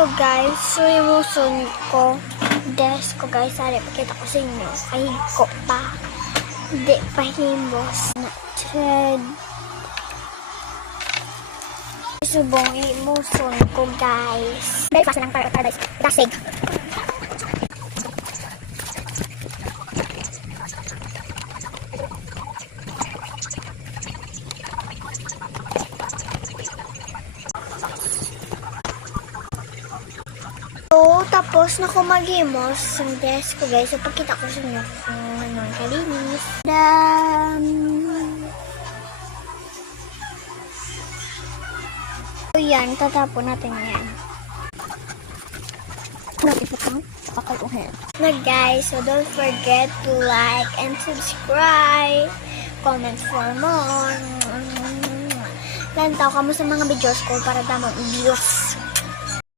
Hello guys, so yung ko desk ko guys, sari pakita ko sa inyo, ay ko pa hindi pa himbos na thread subong imuson ko guys, dahil fast lang para guys dasig tapos na ko maghimos yung desk ko guys. So pagkita ko sa inyo kung ano ang kalinis. So yan, tatapon natin yan. Na guys, so don't forget to like and subscribe. Comment for more. Lantaw ka mo sa mga videos ko para damang views.